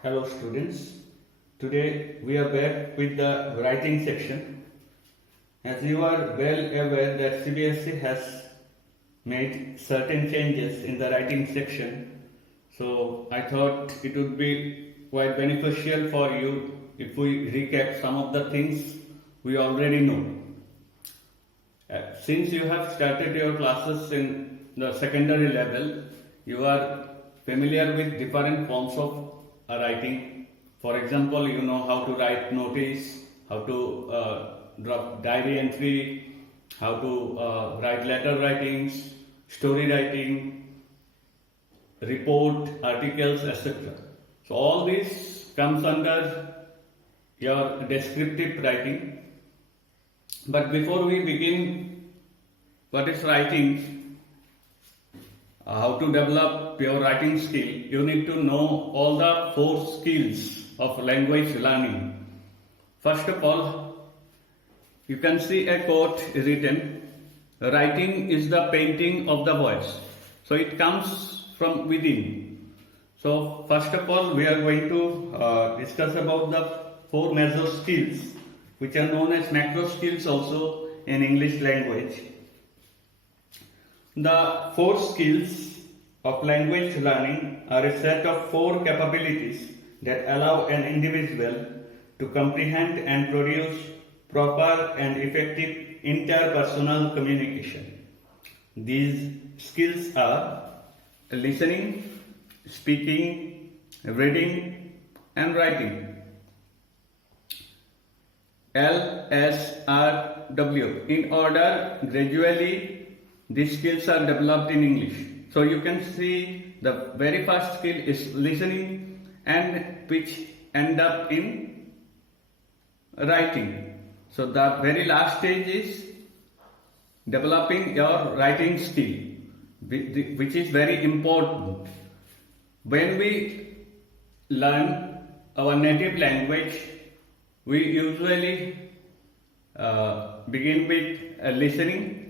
Hello students, today we are back with the writing section. As you are well aware that CBSE has made certain changes in the writing section, so I thought it would be quite beneficial for you if we recap some of the things we already know. Since you have started your classes in the secondary level, you are familiar with different forms of writing. For example, you know how to write notice, how to drop diary entry, how to write letter writings, story writing, report, articles, etc. So all this comes under your descriptive writing. But before we begin, what is writing? How to develop your writing skill, you need to know all the 4 skills of language learning. First of all, you can see a quote written, writing is the painting of the voice. So it comes from within. So first of all, we are going to discuss about the 4 major skills, which are known as macro skills also in English language. The 4 skills of language learning are a set of 4 capabilities that allow an individual to comprehend and produce proper and effective interpersonal communication. These skills are listening, speaking, reading, and writing. LSRW. In order, gradually, these skills are developed in English. So you can see the very first skill is listening, and which end up in writing. So the very last stage is developing your writing skill, which is very important. When we learn our native language, we usually begin with listening.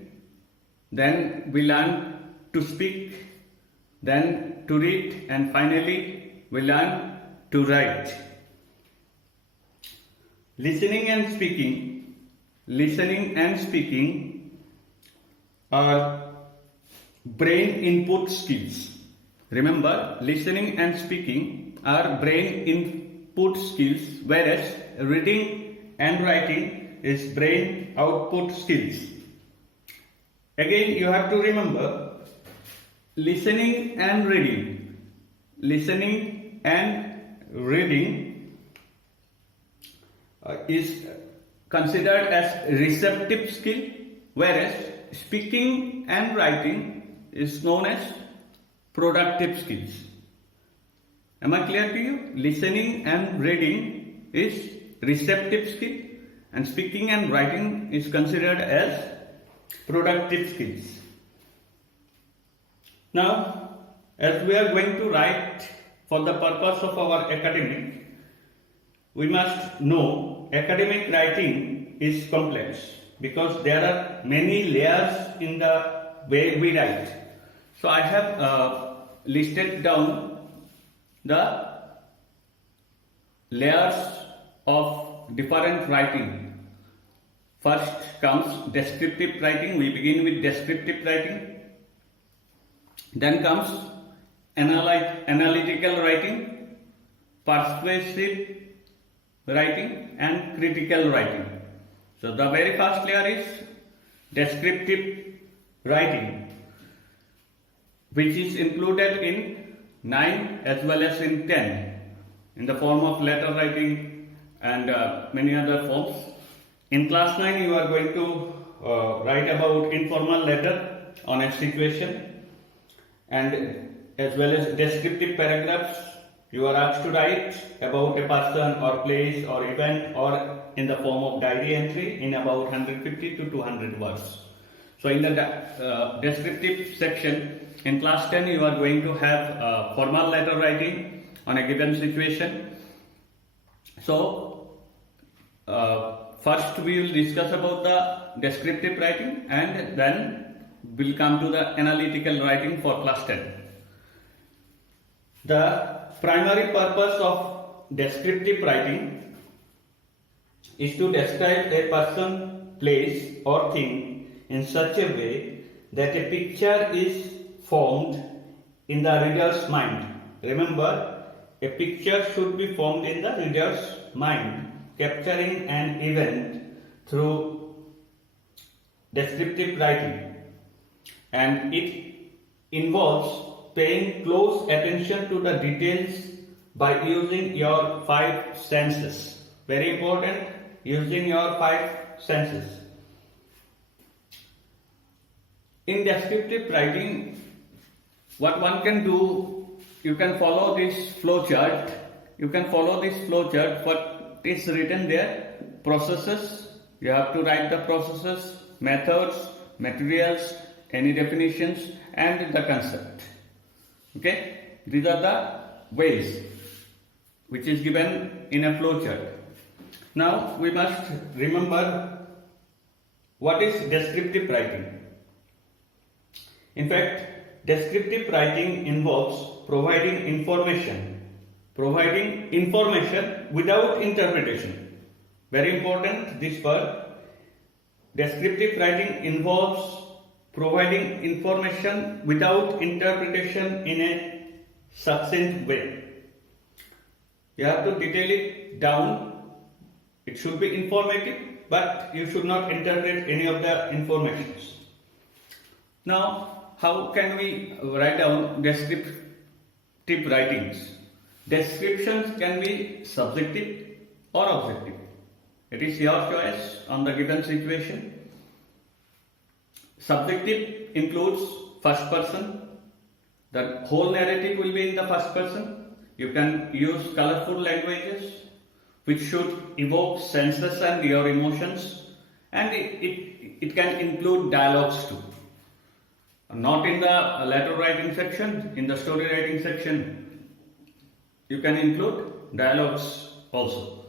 Then we learn to speak, then to read, and finally we learn to write. Listening and speaking are brain input skills. Remember, listening and speaking are brain input skills, whereas reading and writing is brain output skills. Again, you have to remember, listening and reading. Listening and reading is considered as receptive skill, whereas speaking and writing is known as productive skills. Am I clear to you? Listening and reading is receptive skill, and speaking and writing is considered as productive skills. Now, as we are going to write for the purpose of our academic, we must know academic writing is complex because there are many layers in the way we write. So I have listed down the layers of different writing. First comes descriptive writing. We begin with descriptive writing. Then comes analytical writing, persuasive writing, and critical writing. So the very first layer is descriptive writing, which is included in 9 as well as in 10 in the form of letter writing and many other forms. In class 9, you are going to write about informal letter on a situation, and as well as descriptive paragraphs. You are asked to write about a person or place or event, or in the form of diary entry in about 150 to 200 words. So in the descriptive section in class 10, you are going to have formal letter writing on a given situation. So first we will discuss about the descriptive writing, and then we'll come to the analytical writing for class 10. The primary purpose of descriptive writing is to describe a person, place, or thing in such a way that a picture is formed in the reader's mind. Remember, a picture should be formed in the reader's mind, capturing an event through descriptive writing, and it involves paying close attention to the details by using your five senses. Very important, using your five senses. In descriptive writing, what one can do, you can follow this flow chart. What is written there? Processes. You have to write the processes, methods, materials, any definitions, and the concept. Okay? These are the ways which is given in a flow chart. Now we must remember what is descriptive writing. In fact, descriptive writing involves providing information without interpretation. Very important, this word. Descriptive writing involves providing information without interpretation in a succinct way. You have to detail it down. It should be informative, but you should not interpret any of the informations. Now, how can we write down descriptive writings? Descriptions can be subjective or objective. It is your choice on the given situation. Subjective includes first person. The whole narrative will be in the first person. You can use colorful languages which should evoke senses and your emotions, and it can include dialogues too. Not in the letter writing section, in the story writing section, you can include dialogues also.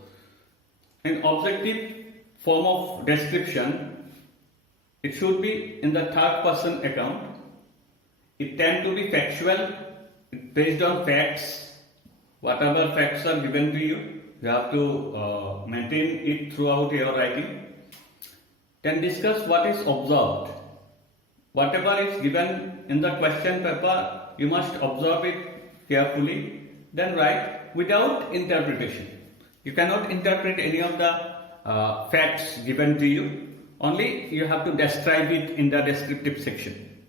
In objective form of description, it should be in the third person account. It tends to be factual, based on facts. Whatever facts are given to you, you have to maintain it throughout your writing. Then discuss what is observed. Whatever is given in the question paper, you must observe it carefully, then write without interpretation. You cannot interpret any of the facts given to you, only you have to describe it in the descriptive section.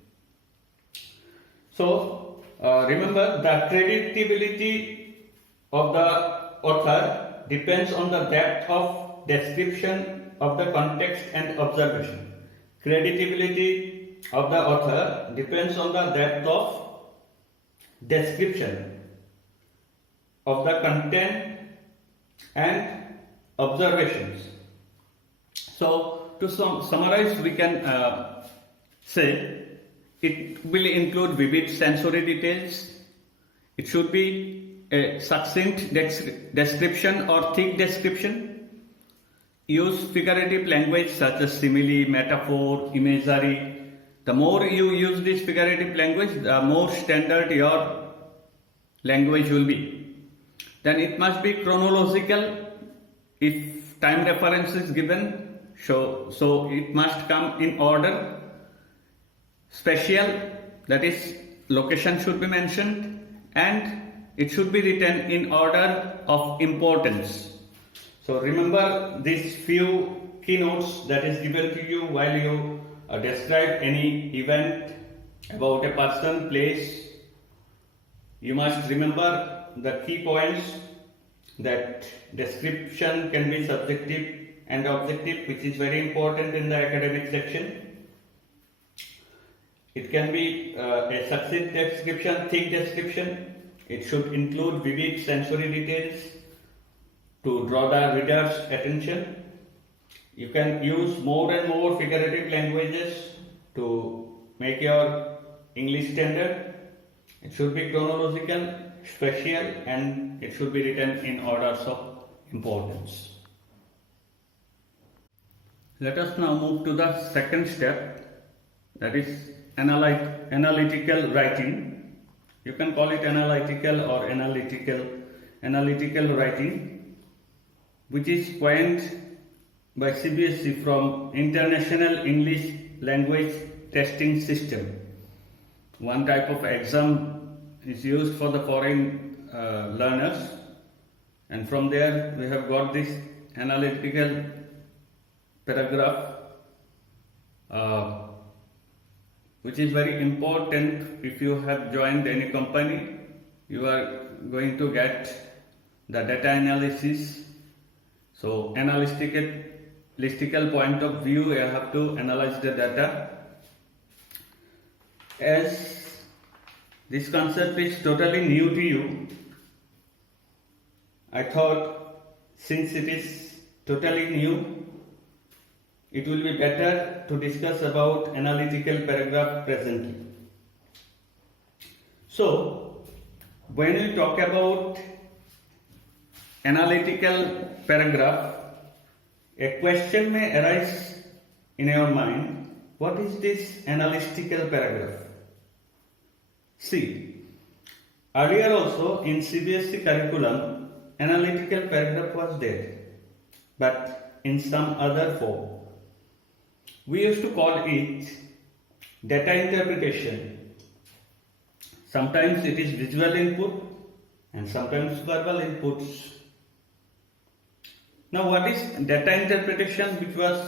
So, remember, the credibility of the author depends on the depth of description of the context and observation. Credibility of the author depends on the depth of description of the content and observations. So, to summarize, we can say it will include vivid sensory details. It should be a succinct description or thick description. Use figurative language such as simile, metaphor, imagery. The more you use this figurative language, the more standard your language will be. Then it must be chronological. If time reference is given, so it must come in order. Spatial, that is, location should be mentioned, and it should be written in order of importance. So remember these few keynotes that is given to you while you describe any event about a person, place. You must remember the key points, that description can be subjective and objective, which is very important in the academic section. It can be a succinct description, thick description. It should include vivid sensory details to draw the reader's attention. You can use more and more figurative languages to make your English standard. It should be chronological, spatial, and it should be written in orders of importance. Let us now move to the second step, that is analytical writing. You can call it analytical or analytical analytical writing, which is coined by CBSE from International English Language Testing System. One type of exam is used for the foreign learners, and from there we have got this analytical paragraph, which is very important. If you have joined any company, you are going to get the data analysis. So analytical point of view, you have to analyze the data. As this concept is totally new to you, I thought since it is totally new, it will be better to discuss about analytical paragraph presently. So, when we talk about analytical paragraph, a question may arise in your mind, what is this analytical paragraph? See, earlier also in CBSE curriculum, analytical paragraph was there, but in some other form. We used to call it data interpretation. Sometimes it is visual input and sometimes verbal inputs. Now, what is data interpretation, which was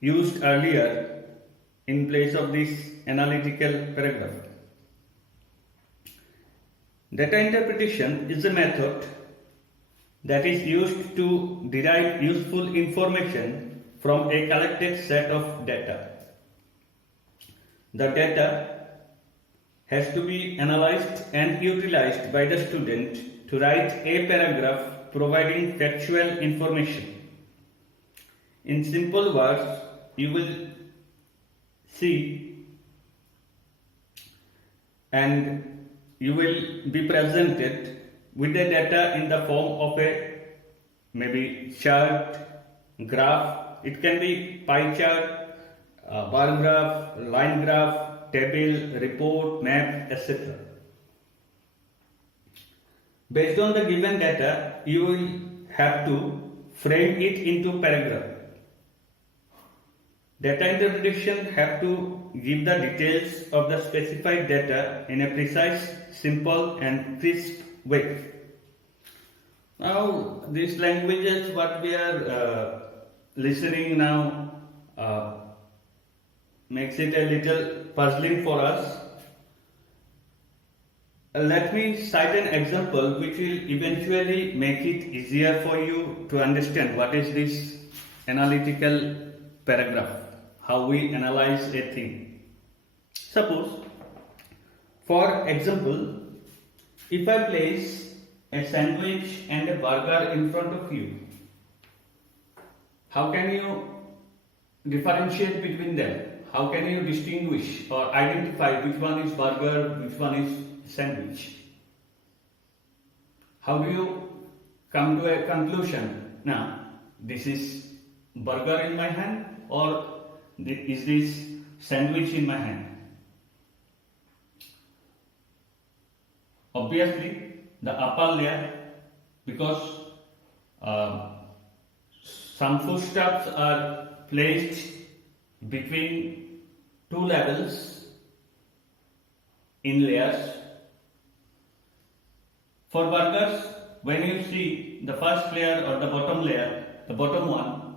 used earlier in place of this analytical paragraph? Data interpretation is a method that is used to derive useful information from a collected set of data. The data has to be analyzed and utilized by the student to write a paragraph providing factual information. In simple words, you will see and you will be presented with the data in the form of a maybe chart, graph. It can be pie chart, bar graph, line graph, table, report, map, etc. Based on the given data, you will have to frame it into paragraph. Data interpretation have to give the details of the specified data in a precise, simple and crisp way. Now, these languages what we are listening now makes it a little puzzling for us. Let me cite an example which will eventually make it easier for you to understand what is this analytical paragraph, how we analyze a thing. Suppose, for example, if I place a sandwich and a burger in front of you, how can you differentiate between them? How can you distinguish or identify which one is burger, which one is sandwich? How do you come to a conclusion? Now, this is burger in my hand or is this sandwich in my hand? Obviously, the upper layer, because some foodstuffs are placed between two levels in layers. For burgers, when you see the first layer or the bottom layer, the bottom one,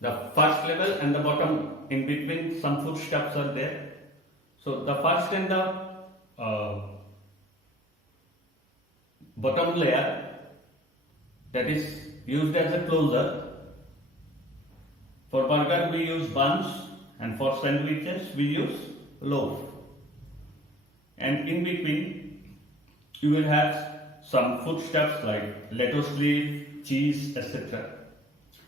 the first level and the bottom, in between some foodstuffs are there. So the first and the bottom layer, that is used as a closer. For burger we use buns and for sandwiches we use loaf. And in between you will have some foodstuffs like lettuce leaf, cheese, etc.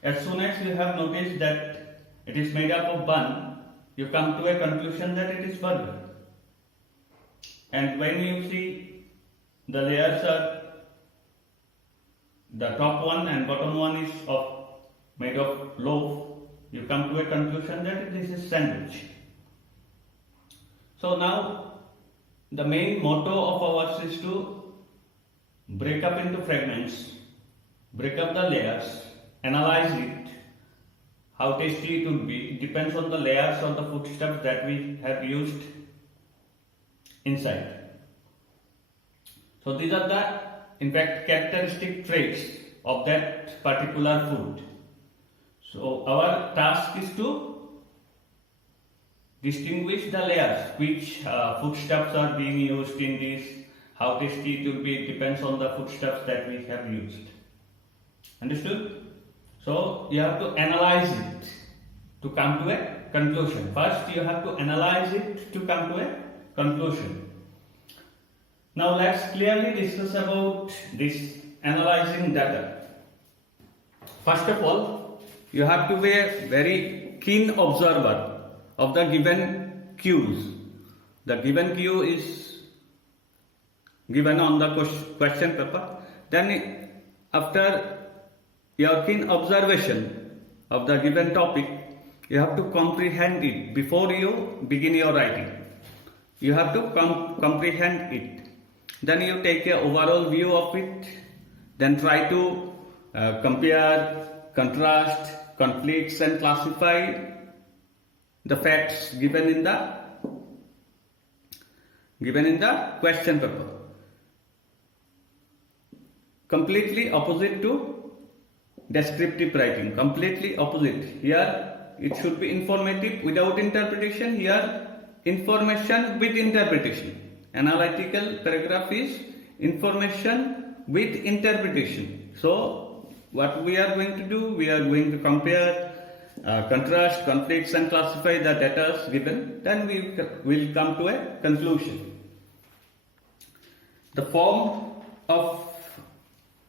As soon as you have noticed that it is made up of bun, you come to a conclusion that it is burger. And when you see the layers are, the top one and bottom one is made of loaf, you come to a conclusion that this is sandwich. So now the main motto of ours is to break up into fragments, break up the layers, analyze it, how tasty it would be. It depends on the layers of the foodstuffs that we have used inside. So these are the, in fact, characteristic traits of that particular food. So our task is to distinguish the layers, which foodstuffs are being used in this, how tasty it will be. It depends on the foodstuffs that we have used. Understood? So you have to analyze it to come to a conclusion. First you have to analyze it to come to a conclusion. Now let's clearly discuss about this analyzing data. First of all, you have to be a very keen observer of the given cues. The given cue is given on the question paper. Then after your keen observation of the given topic, you have to comprehend it before you begin your writing. You have to comprehend it. Then you take an overall view of it. Then try to compare, contrast, conflicts and classify the facts given in the question paper. Completely opposite to descriptive writing. Completely opposite. Here it should be informative without interpretation. Here information with interpretation. Analytical paragraph is information with interpretation. So what we are going to do, we are going to compare, contrast, conflicts and classify the data given. Then we will come to a conclusion. The form of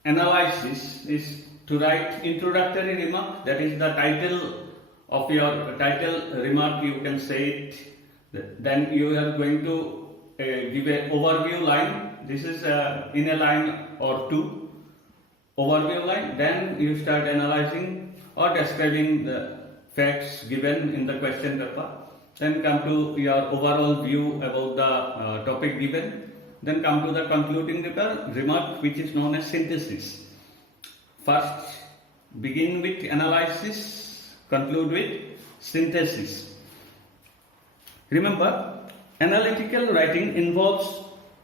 analysis is to write introductory remark, that is the title of your title remark, you can say it. Then you are going to give an overview line. This is in a line or two, overview line. Then you start analyzing or describing the facts given in the question paper. Then come to your overall view about the topic given. Then come to the concluding remark, which is known as synthesis. First begin with analysis, conclude with synthesis. Remember, analytical writing involves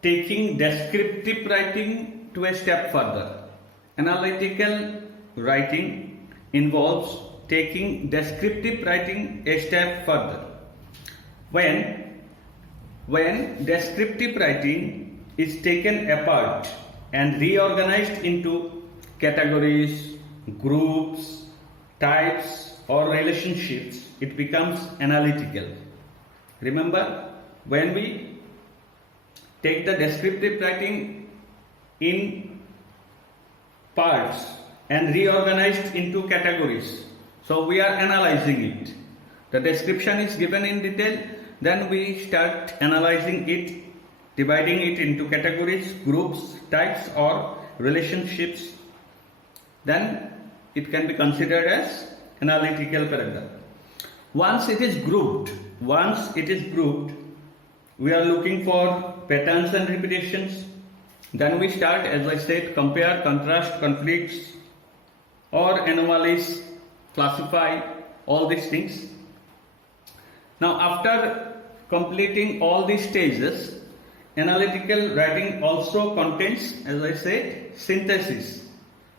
taking descriptive writing to a step further. Analytical writing involves taking descriptive writing a step further. When descriptive writing is taken apart and reorganized into categories, groups, types or relationships, it becomes analytical. Remember, when we take the descriptive writing in parts and reorganized into categories, so we are analyzing it. The description is given in detail, then we start analyzing it, dividing it into categories, groups, types or relationships. Then it can be considered as analytical paragraph. Once it is grouped, we are looking for patterns and repetitions. Then we start, as I said, compare, contrast, conflicts or anomalies, classify, all these things. Now after completing all these stages, analytical writing also contains, as I said, synthesis.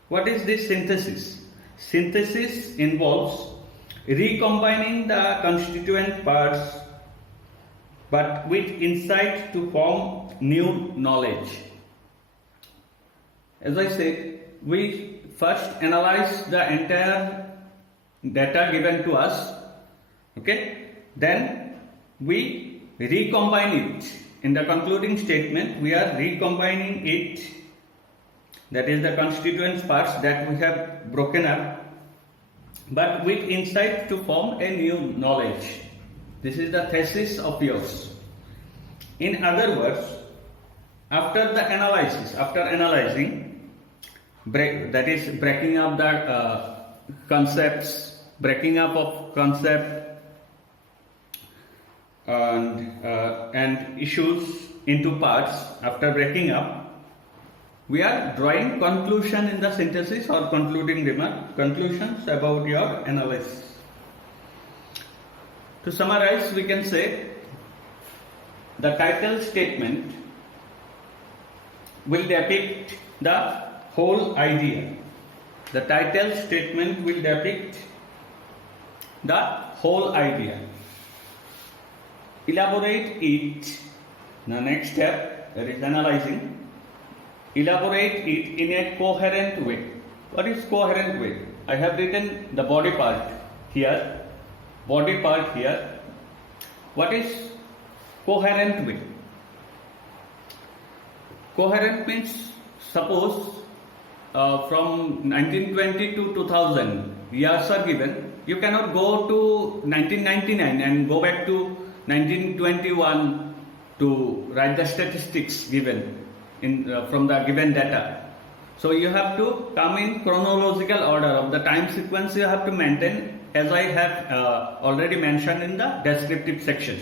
What is this synthesis? Synthesis involves recombining the constituent parts but with insight to form new knowledge. As I said, we first analyze the entire data given to us, okay? Then we recombine it. In the concluding statement, we are recombining it, that is the constituent parts that we have broken up, but with insight to form a new knowledge. This is the thesis of yours. In other words, after analyzing, that is breaking up the concepts, breaking up of concept and issues into parts. After breaking up, we are drawing conclusion in the synthesis or concluding remark, conclusions about your analysis. To summarize, we can say the title statement will depict the whole idea. The title statement will depict the whole idea. Elaborate it. The next step, that is analyzing. Elaborate it in a coherent way. What is coherent way? I have written the body part here. Body part here. What is coherent way? Coherent means, suppose from 1920 to 2000 years are given. You cannot go to 1999 and go back to 1921 to write the statistics given from the given data. So you have to come in chronological order of the time sequence you have to maintain, as I have already mentioned in the descriptive section.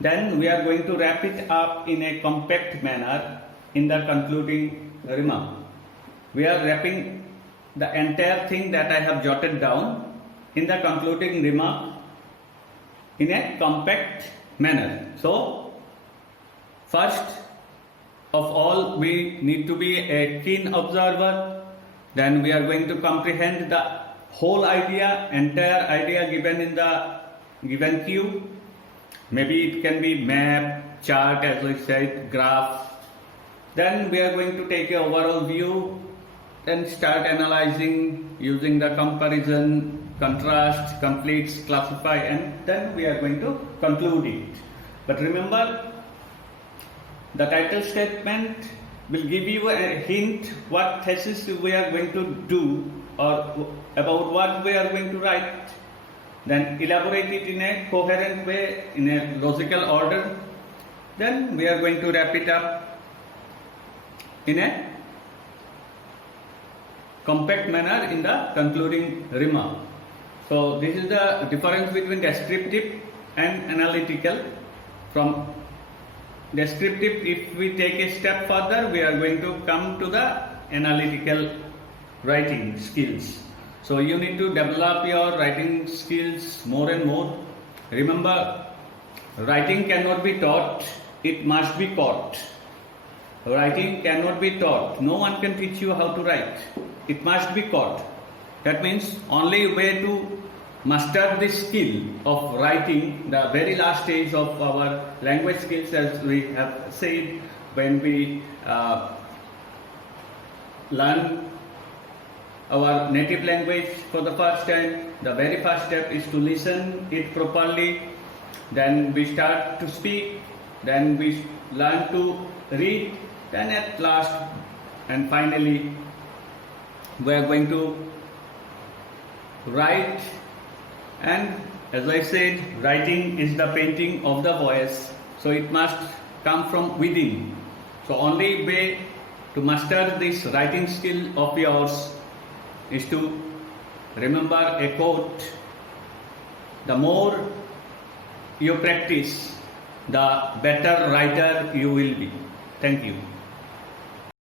Then we are going to wrap it up in a compact manner in the concluding remark. We are wrapping the entire thing that I have jotted down in the concluding remark in a compact manner. So, first of all, we need to be a keen observer. Then we are going to comprehend the whole idea, entire idea given in the given cue. Maybe it can be map, chart, as I said, graph. Then we are going to take an overall view, then start analyzing using the comparison, contrast, conflicts, classify, and then we are going to conclude it. But remember, the title statement will give you a hint what thesis we are going to do or about what we are going to write. Then elaborate it in a coherent way, in a logical order. Then we are going to wrap it up in a compact manner in the concluding remark. So this is the difference between descriptive and analytical. From descriptive, if we take a step further, we are going to come to the analytical writing skills. So you need to develop your writing skills more and more. Remember, writing cannot be taught, it must be caught. Writing cannot be taught. No one can teach you how to write. It must be caught. That means only way to master this skill of writing, the very last stage of our language skills, as we have said, when we learn our native language for the first time, the very first step is to listen it properly. Then we start to speak. Then we learn to read. Then at last and finally we are going to write. And as I said, writing is the painting of the voice, so it must come from within. So only way to master this writing skill of yours is to remember a quote: the more you practice, the better writer you will be. Thank you.